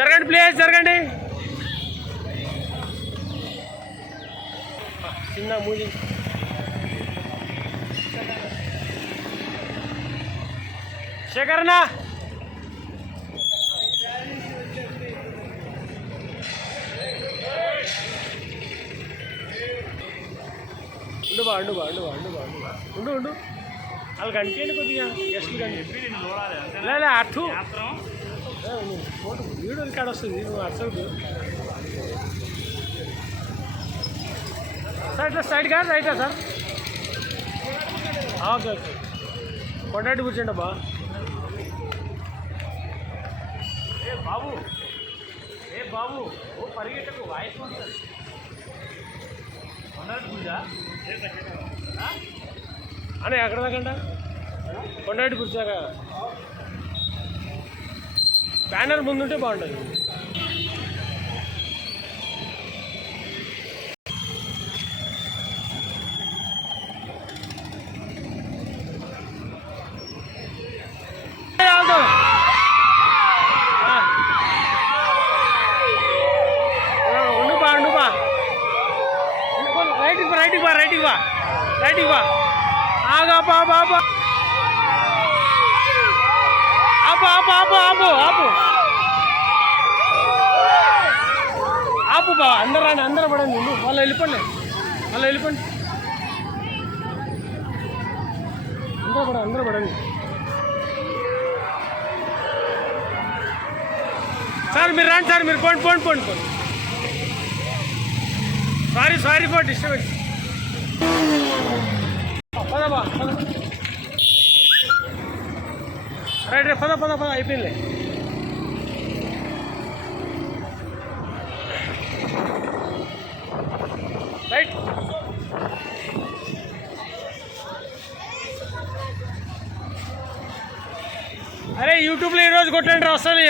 జరగండి ప్లీజ్ జరగండి. చిన్న మూజీ శేఖరణ ఉండు వాళ్ళు కనిపించండి కొద్దిగా గెస్ట్లు కనిపి లేదా అర్థం వీడియో రికార్డ్ వస్తుంది నువ్వు అర్థం సార్ ఇట్లా సైడ్గా రైటా సార్ ఓకే ఓకే కొంటాటి కూర్చోండి అబ్బా. ఏ బాబు ఓ పరిగెట్టకు వాయిస్ వస్తుంది. కొంటాటి పూజ అని ఎక్కడ దాకంట కొండాటి కూర్చాక బ్యానర్ ముందుంటే బాగుంటుంది. రైట్కి బా ఆగా బాబా ఆపు ఆపు ఆపు ఆపు ఆపు ఆపు బా అందరూ రాండి అందరూ పడండి వాళ్ళు వెళ్ళిపోండి అందరూ పడండి సార్ మీరు రండి సార్ మీరు పోండి సారీ ఫర్ డిస్టర్బెన్స్. పదబా రైట్ పద అయిపోయింది. రైట్ అరే యూట్యూబ్లో ఈరోజు కొట్టండి వస్తుంది.